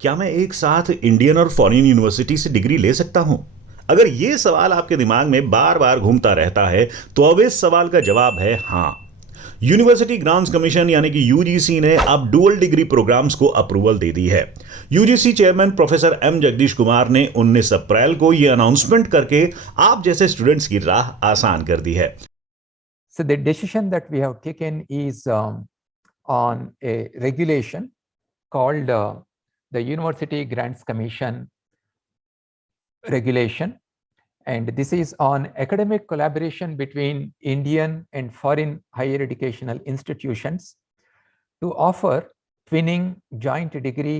क्या मैं एक साथ इंडियन और फॉरेन यूनिवर्सिटी से डिग्री ले सकता हूं? अगर ये सवाल आपके दिमाग में बार बार घूमता रहता है तो अब इस सवाल का जवाब है हाँ। यूनिवर्सिटी ग्रांट्स कमीशन यानी कि यूजीसी ने अब डुअल डिग्री प्रोग्राम्स को अप्रूवल दे दी है। UGC chairman professor M Jagdish Kumar ने 19 अप्रैल को यह अनाउंसमेंट करके आप जैसे स्टूडेंट्स की राह आसान कर दी है। So the decision that we have taken is on a regulation called the University Grants Commission regulation, and this is on academic collaboration between Indian and foreign higher educational institutions to offer twinning, joint degree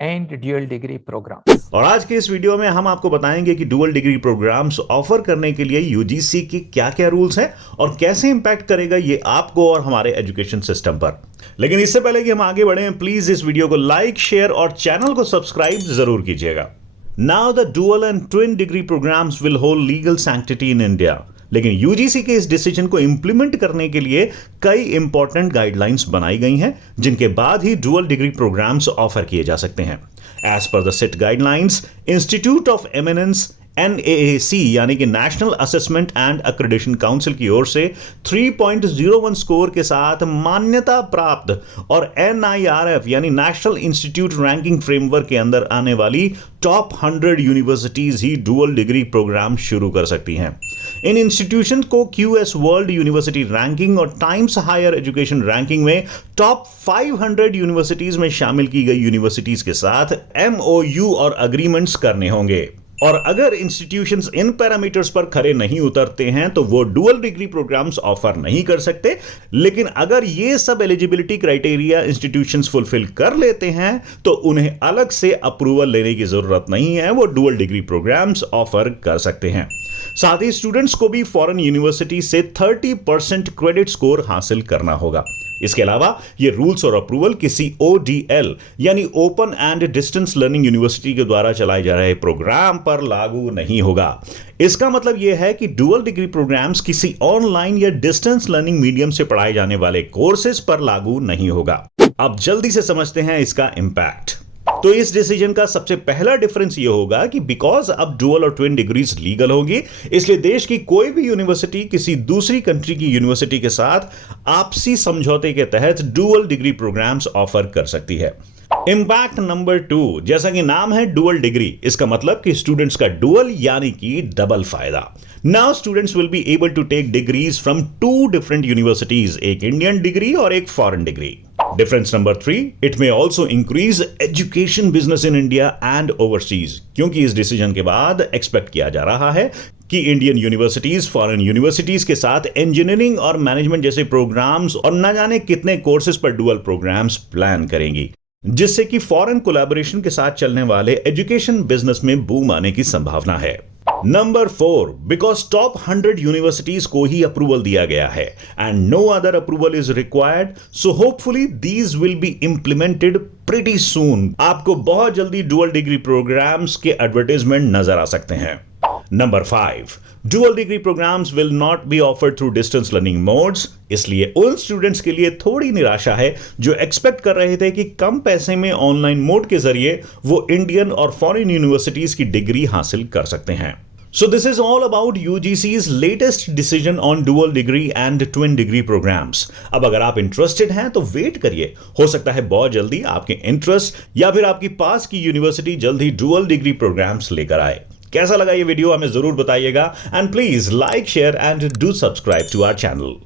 and dual degree programs. और आज के इस video में हम आपको बताएंगे कि dual degree programmes offer करने के लिए यूजीसी की क्या क्या रूल्स हैं और कैसे इंपैक्ट करेगा ये आपको और हमारे एजुकेशन सिस्टम पर। लेकिन इससे पहले कि हम आगे बढ़ें, प्लीज इस वीडियो को लाइक, शेयर और चैनल को सब्सक्राइब जरूर कीजिएगा। Now the dual and twin degree programmes will hold legal sanctity in India. लेकिन यूजीसी के इस डिसीजन को इंप्लीमेंट करने के लिए कई इंपॉर्टेंट गाइडलाइंस बनाई गई हैं, जिनके बाद ही डुअल डिग्री प्रोग्राम्स ऑफर किए जा सकते हैं। As per the set guidelines, institute of eminence NAAC यानी कि national assessment and accreditation council की ओर से 3.01 स्कोर के साथ मान्यता प्राप्त और NIRF यानी नेशनल इंस्टीट्यूट रैंकिंग फ्रेमवर्क के अंदर आने वाली टॉप 100 यूनिवर्सिटीज ही डुअल डिग्री प्रोग्राम शुरू कर सकती हैं। इन इंस्टीट्यूशन को QS वर्ल्ड यूनिवर्सिटी रैंकिंग और टाइम्स हायर एजुकेशन रैंकिंग में टॉप 500 यूनिवर्सिटीज में शामिल की गई यूनिवर्सिटीज के साथ MOU और अग्रीमेंट्स करने होंगे। और अगर इंस्टीट्यूशंस इन पैरामीटर्स पर खरे नहीं उतरते हैं तो वो डुअल डिग्री प्रोग्राम्स ऑफर नहीं कर सकते। लेकिन अगर ये सब एलिजिबिलिटी क्राइटेरिया इंस्टीट्यूशंस फुलफिल कर लेते हैं तो उन्हें अलग से अप्रूवल लेने की जरूरत नहीं है, वो डुअल डिग्री प्रोग्राम्स ऑफर कर सकते हैं। साथ ही स्टूडेंट्स को भी फॉरेन यूनिवर्सिटी से 30% क्रेडिट स्कोर हासिल करना होगा। इसके अलावा ये रूल्स और अप्रूवल किसी ODL यानी open and distance learning university के द्वारा चलाए जा रहे प्रोग्राम पर लागू नहीं होगा। इसका मतलब यह है कि डुअल डिग्री प्रोग्राम्स किसी ऑनलाइन या डिस्टेंस लर्निंग मीडियम से पढ़ाए जाने वाले कोर्सेज पर लागू नहीं होगा। अब जल्दी से समझते हैं इसका इंपैक्ट। तो इस डिसीजन का सबसे पहला डिफरेंस ये होगा कि बिकॉज अब डुअल और ट्विन डिग्रीज लीगल होगी, इसलिए देश की कोई भी यूनिवर्सिटी किसी दूसरी कंट्री की यूनिवर्सिटी के साथ आपसी समझौते के तहत डुअल डिग्री प्रोग्राम्स ऑफर कर सकती है। इंपैक्ट नंबर 2, जैसा कि नाम है डुअल डिग्री, इसका मतलब कि स्टूडेंट्स का डुअल यानी कि डबल फायदा। Now students will be able to take degrees from 2 different universities, एक इंडियन डिग्री और एक foreign degree. Difference number 3, it may also increase education business in India and overseas, क्योंकि इस डिसीजन के बाद एक्सपेक्ट किया जा रहा है कि इंडियन यूनिवर्सिटीज फॉरेन यूनिवर्सिटीज के साथ इंजीनियरिंग और मैनेजमेंट जैसे प्रोग्राम्स और न जाने कितने कोर्सेज पर डुअल प्रोग्राम्स प्लान करेंगी, जिससे कि फॉरेन कोलैबोरेशन के साथ चलने वाले एजुकेशन बिजनेस में बूम आने की संभावना है। नंबर 4, बिकॉज टॉप 100 यूनिवर्सिटीज को ही अप्रूवल दिया गया है and no other approval is required, so hopefully these will be implemented pretty soon. आपको बहुत जल्दी डुअल डिग्री प्रोग्राम्स के एडवर्टाइजमेंट नजर आ सकते हैं। Number 5, dual degree programmes will not be offered through distance learning modes, इसलिए उन स्टूडेंट्स के लिए थोड़ी निराशा है जो एक्सपेक्ट कर रहे थे कि कम पैसे में ऑनलाइन मोड के जरिए वो इंडियन और फॉरेन यूनिवर्सिटीज की डिग्री हासिल कर सकते हैं। So this is all about UGC's latest decision on dual degree and twin degree programs. अब अगर आप इंटरेस्टेड हैं तो वेट करिए, हो सकता है बहुत जल्दी आपके इंटरेस्ट या फिर आपकी पास की यूनिवर्सिटी जल्द ही डुअल डिग्री प्रोग्राम्स लेकर आए। कैसा लगा ये वीडियो हमें जरूर बताइएगा and please like, share and do subscribe to our channel.